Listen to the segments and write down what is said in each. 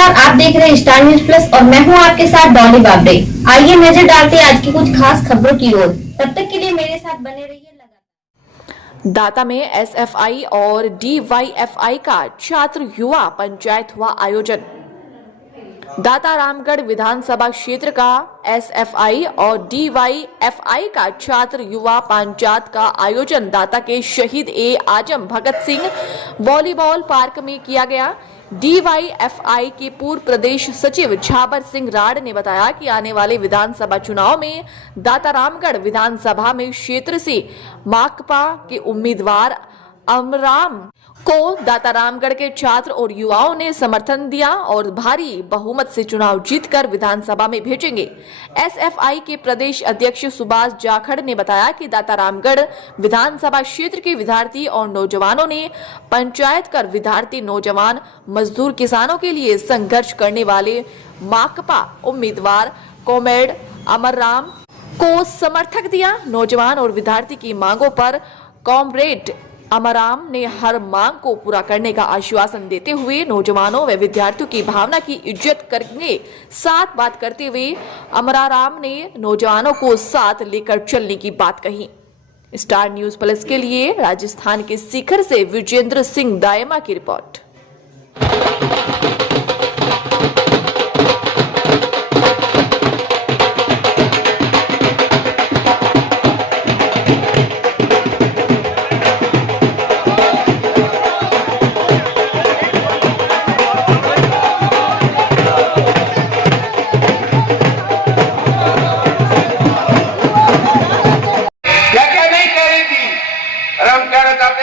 नमस्कार, आप देख रहे हैं स्टार न्यूज प्लस और मैं हूं आपके साथ डॉली बाबरे। आइए नजर डालते हैं आज की कुछ खास खबरों की ओर। तब तक के लिए मेरे साथ बने रहिए। दाता में एसएफआई और डीवाईएफआई का छात्र युवा पंचायत हुआ आयोजन। दाता रामगढ़ विधानसभा क्षेत्र का एसएफआई और डीवाईएफआई का छात्र युवा पंचायत का आयोजन दाता के शहीद ए आजम भगत सिंह वॉलीबॉल पार्क में किया गया। डीवाईएफआई के पूर्व प्रदेश सचिव झाबर सिंह राड ने बताया कि आने वाले विधानसभा चुनाव में दाता रामगढ़ विधानसभा में क्षेत्र से माकपा के उम्मीदवार अमराम को दाता रामगढ़ के छात्र और युवाओं ने समर्थन दिया और भारी बहुमत से चुनाव जीतकर विधानसभा में भेजेंगे। एसएफआई के प्रदेश अध्यक्ष सुभाष जाखड़ ने बताया कि दाता रामगढ़ विधानसभा क्षेत्र के विद्यार्थी और नौजवानों ने पंचायत कर विद्यार्थी, नौजवान, मजदूर, किसानों के लिए संघर्ष करने वाले माकपा उम्मीदवार कॉमरेड अमरराम को समर्थन दिया। नौजवान और विद्यार्थी की मांगों पर कॉमरेड अमराम ने हर मांग को पूरा करने का आश्वासन देते हुए नौजवानों व विद्यार्थियों की भावना की इज्जत करने साथ बात करते हुए अमराराम ने नौजवानों को साथ लेकर चलने की बात कही। स्टार न्यूज प्लस के लिए राजस्थान के सीकर से विजेंद्र सिंह दायमा की रिपोर्ट।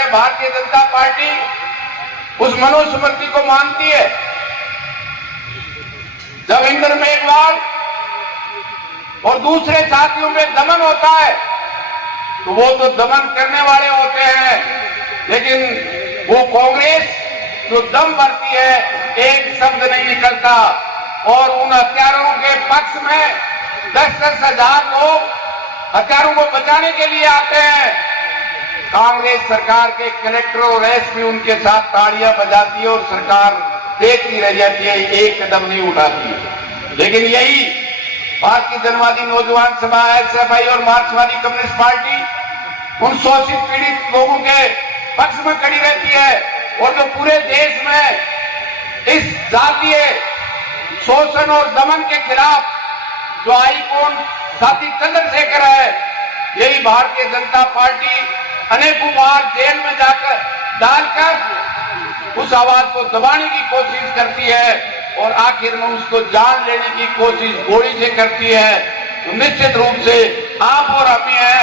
भारतीय जनता पार्टी उस मनुस्मृति को मानती है। जब इंद्र मेघवाल और दूसरे साथियों में दमन होता है तो वो तो दमन करने वाले होते हैं, लेकिन वो कांग्रेस जो दम भरती है एक शब्द नहीं निकलता और उन हत्यारों के पक्ष में 10-10 हजार लोग हत्यारों को बचाने के लिए आते हैं। कांग्रेस सरकार के कलेक्टर और एसपी उनके साथ तालियां बजाती है और सरकार देखती रह जाती है, एक कदम नहीं उठाती। लेकिन यही भारतीय जनवादी नौजवान सभा, एसएफआई और मार्क्सवादी कम्युनिस्ट पार्टी उन शोषित पीड़ित लोगों के पक्ष में खड़ी रहती है और जो पूरे देश में इस जातीय शोषण और दमन के खिलाफ जो आईकॉन साथी चंद्रशेखर है, यही भारतीय जनता पार्टी अनेकों बार जेल में जाकर डालकर उस आवाज को दबाने की कोशिश करती है और आखिर में उसको जान लेने की कोशिश गोली से करती है। तो निश्चित रूप से आप और हम हैं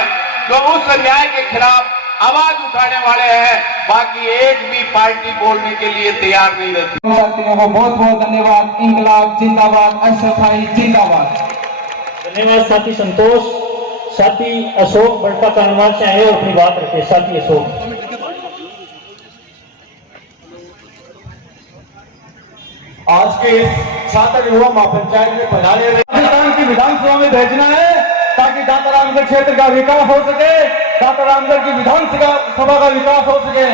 जो उस अन्याय के खिलाफ आवाज उठाने वाले हैं, बाकी एक भी पार्टी बोलने के लिए तैयार नहीं रहती। साथियों को बहुत बहुत धन्यवाद। इंकलाब जिंदाबाद, एसएफआई जिंदाबाद। धन्यवाद साथी संतोष। साथी अशोक बड़का कानवाल से आए और अपनी बात रखे। साथी अशोक। आज के छात्र युवा महापंचायत में पधारे राजस्थान की विधानसभा में भेजना है ताकि दाता रामगढ़ क्षेत्र का विकास हो सके, दाता रामगढ़ की विधानसभा का विकास हो सके।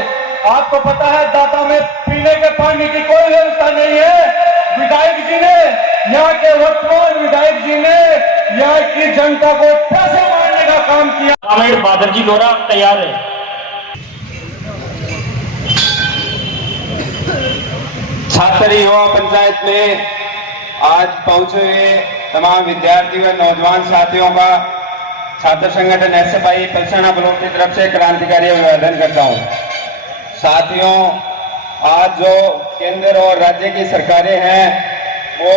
आपको पता है दाता में पीने के पानी की कोई व्यवस्था नहीं है। विधायक जी ने, यहाँ के वर्तमान विधायक जी ने यहाँ की जनता को पैसे मारने का काम किया। कॉमरेड बादल जी द्वारा तैयार है। छात्र युवा पंचायत में आज पहुंचे हुए तमाम विद्यार्थी व नौजवान साथियों का छात्र संगठन एसएफआई पलसाना ब्लॉक की तरफ से क्रांतिकारी अभिवादन करता हूं। साथियों, आज जो केंद्र और राज्य की सरकारें हैं वो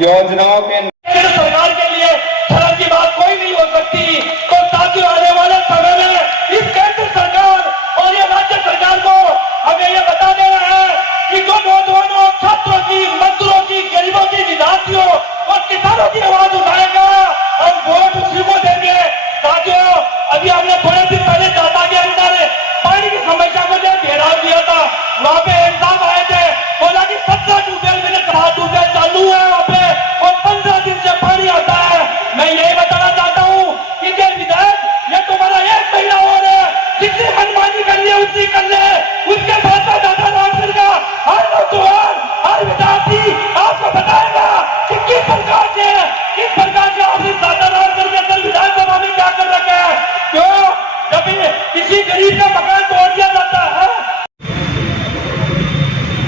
योजनाओं के सरकार के लिए शर्म की बात कोई नहीं हो सकती। तो साथियों, आने वाले समय में इस केंद्र सरकार और ये राज्य सरकार को हमें ये बता देना है कि जो नौजवानों, छात्रों की, मजदूरों की, गरीबों की, विद्यार्थियों और किसानों की आवाज उठाएगा, हम वोट उसी को देंगे। साथियों, अभी हमने थोड़े दिन पहले दाता के अंदर पानी की समस्या को घेराव दिया था। वहाँ पे इंसान आए थे, बोला कि 17 ट्यूबवेल में 7 ट्यूबवेल चालू है वहाँ पे और 15 दिन से पानी आता है। मैं यही बताना चाहता हूँ कि ये विधायक, ये तुम्हारा 1 महीना और है, जितनी मनमानी करनी है उतनी कर ले। उसके बाद दाता रामगढ़ का हर नौजवान हर विद्यार्थी आपको बताएगा कि किस प्रकार से आपने साधारण के अंदर विधानसभा में क्या कर रखा है। क्यों जब किसी गरीब का मकान तोड़ दिया जाता है।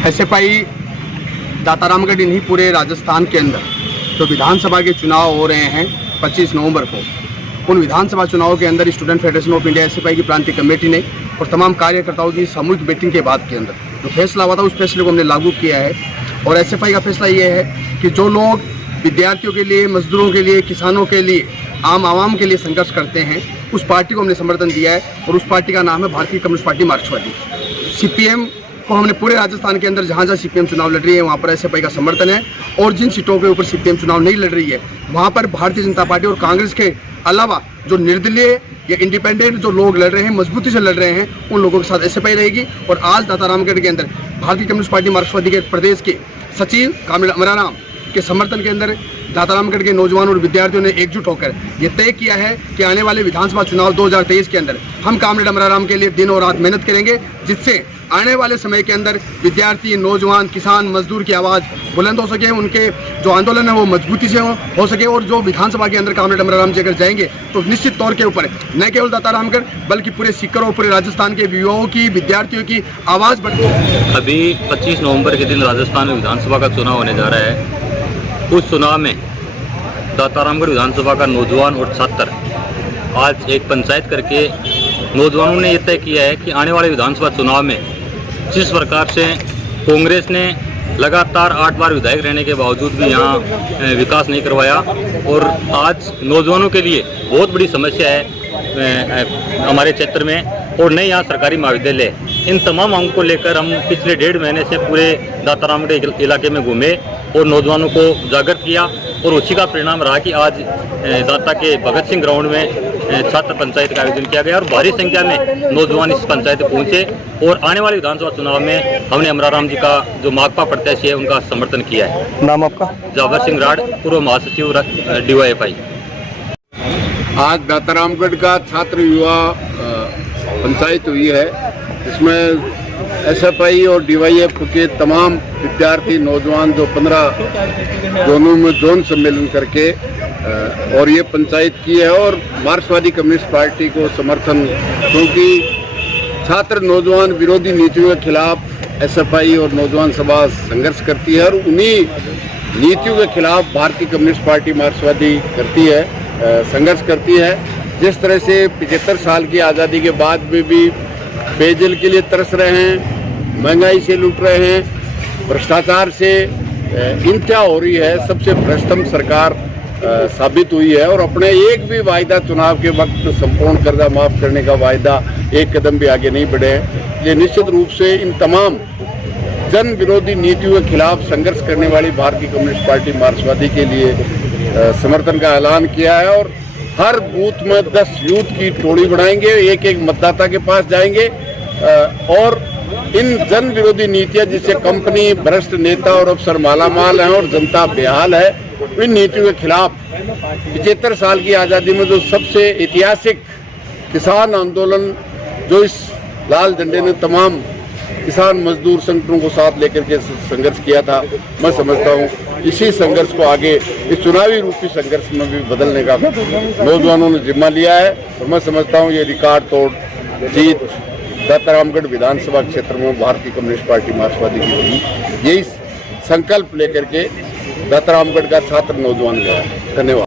एसएफआई दातारामगढ़ इन्हीं पूरे राजस्थान के अंदर जो विधानसभा के चुनाव हो रहे हैं 25 नवंबर को, उन विधानसभा चुनावों के अंदर student federation of India SFI की प्रांतीय कमेटी ने और तमाम कार्यकर्ताओं की सामूहिक मीटिंग के बाद के अंदर जो फैसला हुआ था उस फैसले को हमने लागू किया है। और एसएफआई का फैसला ये है कि जो लोग विद्यार्थियों के लिए, मजदूरों के लिए, किसानों के लिए, आम आवाम के लिए संघर्ष करते हैं, उस पार्टी को हमने समर्थन दिया है और उस पार्टी का नाम है भारतीय कम्युनिस्ट पार्टी मार्क्सवादी। सीपीएम को हमने पूरे राजस्थान के अंदर जहाँ जहाँ सीपीएम चुनाव लड़ रही है वहाँ पर एसएफआई का समर्थन है, और जिन सीटों के ऊपर सीपीएम चुनाव नहीं लड़ रही है वहाँ पर भारतीय जनता पार्टी और कांग्रेस के अलावा जो निर्दलीय या इंडिपेंडेंट जो लोग लड़ रहे हैं, मजबूती से लड़ रहे हैं, उन लोगों के साथ एसएफआई रहेगी। और आज दातारामगढ़ के अंदर भारतीय कम्युनिस्ट पार्टी मार्क्सवादी के प्रदेश के सचिव कामरेड अमराराम के समर्थन के अंदर दातारामगढ़ के नौजवान और विद्यार्थियों ने एकजुट होकर ये तय किया है कि आने वाले विधानसभा चुनाव 2023 के अंदर हम कामरेड अमराराम के लिए दिन और रात मेहनत करेंगे, जिससे आने वाले समय के अंदर विद्यार्थी, नौजवान, किसान, मजदूर की आवाज़ बुलंद हो सके, उनके जो आंदोलन है वो मजबूती से हो सके। और जो विधानसभा के अंदर कामरेड अमराराम जी अगर जाएंगे तो निश्चित तौर के ऊपर न केवल दातारामगढ़ बल्कि पूरे सीकर और पूरे राजस्थान के युवाओं की, विद्यार्थियों की आवाज़ बढ़ेगी। अभी 25 नवंबर के दिन राजस्थान में विधानसभा का चुनाव होने जा रहा है। उस चुनाव में दातारामगढ़ विधानसभा का नौजवान और छात्र आज एक पंचायत करके नौजवानों ने यह तय किया है कि आने वाले विधानसभा चुनाव में जिस प्रकार से कांग्रेस ने लगातार 8 बार विधायक रहने के बावजूद भी यहाँ विकास नहीं करवाया, और आज नौजवानों के लिए बहुत बड़ी समस्या है हमारे क्षेत्र में, और नए यहाँ सरकारी महाविद्यालय, इन तमाम मांगों को लेकर हम पिछले 1.5 महीने से पूरे दातारामगढ़ इलाके में घूमे और नौजवानों को जागृत किया, और उसी का परिणाम रहा कि आज दाता के भगत सिंह ग्राउंड में छात्र पंचायत का आयोजन किया गया और भारी संख्या में नौजवान इस पंचायत पहुंचे। और आने वाले विधानसभा चुनाव में हमने अमराराम जी का जो माकपा प्रत्याशी है उनका समर्थन किया है। नाम आपका? जावर सिंह राड, पूर्व महासचिव DYFI। आज दातारामगढ़ का छात्र युवा पंचायत हुई है, जिसमें एसएफआई और DYF के तमाम विद्यार्थी, नौजवान जो 15 जोनों में जोन सम्मेलन करके और ये पंचायत की है। और मार्क्सवादी कम्युनिस्ट पार्टी को समर्थन, क्योंकि छात्र नौजवान विरोधी नीतियों के खिलाफ एसएफआई और नौजवान सभा संघर्ष करती है, और उन्हीं नीतियों के खिलाफ भारतीय कम्युनिस्ट पार्टी मार्क्सवादी करती है, संघर्ष करती है। जिस तरह से 75 साल की आज़ादी के बाद में भी पेयजल के लिए तरस रहे हैं, महंगाई से लूट रहे हैं, भ्रष्टाचार से इंतहा हो रही है, सबसे भ्रष्टतम सरकार साबित हुई है, और अपने एक भी वायदा चुनाव के वक्त संपूर्ण कर्जा माफ करने का वायदा एक कदम भी आगे नहीं बढ़े हैं। ये निश्चित रूप से इन तमाम जन विरोधी नीतियों के खिलाफ संघर्ष करने वाली भारतीय कम्युनिस्ट पार्टी मार्क्सवादी के लिए समर्थन का ऐलान किया है। और हर बूथ में 10 यूथ की टोली बनाएंगे, एक एक मतदाता के पास जाएंगे, और इन जन विरोधी नीतियां जिससे कंपनी, भ्रष्ट नेता और अफसर मालामाल हैं और जनता बेहाल है, इन नीतियों के खिलाफ 75 साल की आज़ादी में जो सबसे ऐतिहासिक किसान आंदोलन, जो इस लाल झंडे ने तमाम किसान मजदूर संगठनों को साथ लेकर के संघर्ष किया था, मैं समझता हूँ इसी संघर्ष को आगे इस चुनावी रूपी संघर्ष में भी बदलने का नौजवानों ने जिम्मा लिया है। और मैं समझता हूँ ये रिकॉर्ड तोड़ जीत दातारामगढ़ विधानसभा क्षेत्र में भारतीय कम्युनिस्ट पार्टी मार्क्सवादी की होगी। यही संकल्प लेकर के दातारामगढ़ का छात्र नौजवान गया है। धन्यवाद।